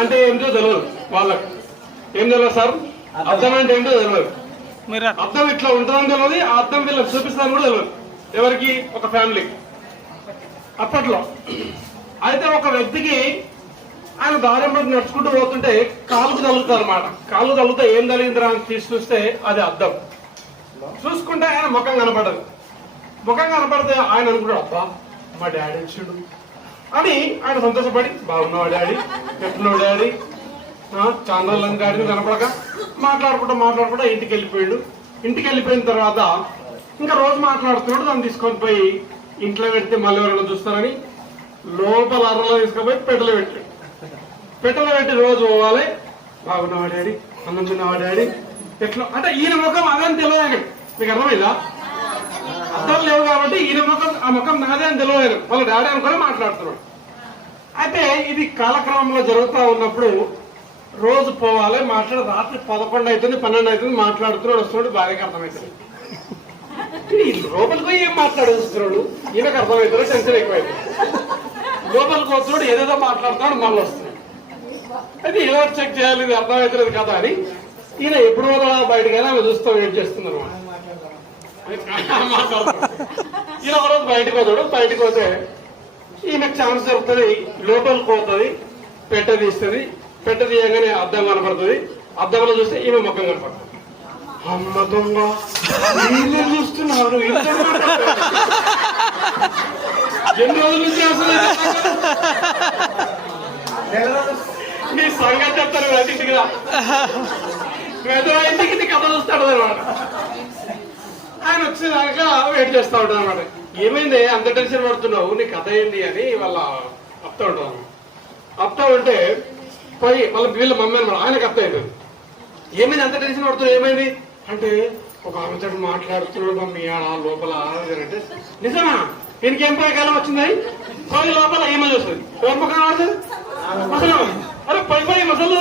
అంటే ఏంటో తెలియదు వాళ్ళకు. ఏం తెలియదు సార్, అద్దం అంటే ఏంటో తెలియదు. అద్దం ఇట్లా ఉంటుందని తెలియదు, ఆ అద్దం వీళ్ళకి చూపిస్తాను కూడా తెలియదు. ఎవరికి? ఒక ఫ్యామిలీ అప్పట్లో. అయితే ఒక వ్యక్తికి ఆయన దారి బట్టి నడుచుకుంటూ పోతుంటే కాలుకు తగులుతుంది అనమాట. కాలు తగిలితే ఏం తగిలిందిరా అని తీసి చూస్తే అది అద్దం. చూసుకుంటే ఆయన ముఖం కనపడదు. ముఖం కనపడితే ఆయన అనుకుంటాడు, అబ్బా మా డాడీ వచ్చాడు అని ఆయన సంతోషపడి, బాగున్నావు డాడీ, ఎట్టున్నావు డాడీ, చాంద్రాలని డాడీని కనపడక మాట్లాడుకుంటా ఇంటికి వెళ్ళిపోయాడు. ఇంటికి వెళ్ళిపోయిన తర్వాత ఇంకా రోజు మాట్లాడుతున్నాడు. దాన్ని తీసుకొని పోయి ఇంట్లో పెడితే మళ్ళీ ఎవరైనా చూస్తారని లోపల అర్రలో తీసుకుపోయి పెట్టెలో పెట్టాడు. పెట్టెలో పెట్టి రోజు పోవాలి, బాగున్నావా డాడీ, అన్నం తిన్నావా డాడీ, ఎట్లా అంటే ఈయన ముఖం అదని తెలియదు ఆయన. మీకు అర్థమైందా? అర్థం లేవు కాబట్టి ఈయన ముఖం, ఆ ముఖం నాదే అని తెలియదు. వాళ్ళ డాడీ అనుకొని మాట్లాడుతున్నాడు. అయితే ఇది కాలక్రమంలో జరుగుతూ ఉన్నప్పుడు రోజు పోవాలి మాట్లాడు. రాత్రి 11 అవుతుంది 12 అవుతుంది మాట్లాడుతున్నాడు. వస్తున్నాడు, భార్యకి అర్థమవుతుంది. లోపలికి పోయి ఏం మాట్లాడుతున్నాడు, ఈయనకు అర్థమవుతాడు, టెన్షన్ ఎక్కువైంది. లోపలికి వస్తున్నాడు, ఏదేదో మాట్లాడుతున్నాడు, మళ్ళీ వస్తున్నాడు. అయితే ఇలా చెక్ చేయాలి, ఇది అర్థమవుతుంది కదా అని ఈయన ఎప్పుడు పోదా బయటకైనా ఆమె చూస్తూ వెయిట్ చేస్తున్నారు. ఈయన ఒకరోజు బయటకు పోతాడు. బయటకు పోతే ఈయనకు ఛాన్స్ దొరుకుతుంది, లోపలికి పోతుంది, పెట్టె తీస్తుంది. పెట్టె తీయగానే అద్దం కనపడుతుంది. అద్దంలో చూస్తే ఈమె ముఖం కనపడుతుంది. అమ్మ దొంగ, వీళ్ళు చూస్తున్నారు, ఎన్ని రోజుల నుంచి అసలు నీ సంగతి చెప్తారు ఇంటికి రా, ఇంటికి కథ చూస్తాడు అనమాట. ఆయన వచ్చేదాకా వెయిట్ చేస్తా ఉంటాడు అనమాట. ఏమైంది అంత టెన్షన్ పడుతున్నావు, నీ కథ ఏంటి అని వాళ్ళ అప్తా ఉంటాను. అప్తా ఉంటే పోయి మళ్ళీ వీళ్ళ మమ్మీ అనమాట, ఆయనకు అప్త అయిపోయింది. ఏమైంది అంత టెన్షన్ పడుతున్నావు, ఏమైంది అంటే ఒక ఆమెతో మాట్లాడుతున్నాడు మమ్మీ లోపల అంటే, నిజమా దీనికేం కాలం వచ్చింది పోయి లోపల ఏమో చూస్తుంది. ఎవరి ముఖం ఆడుతుంది, అసలు అరే పోయి మసలు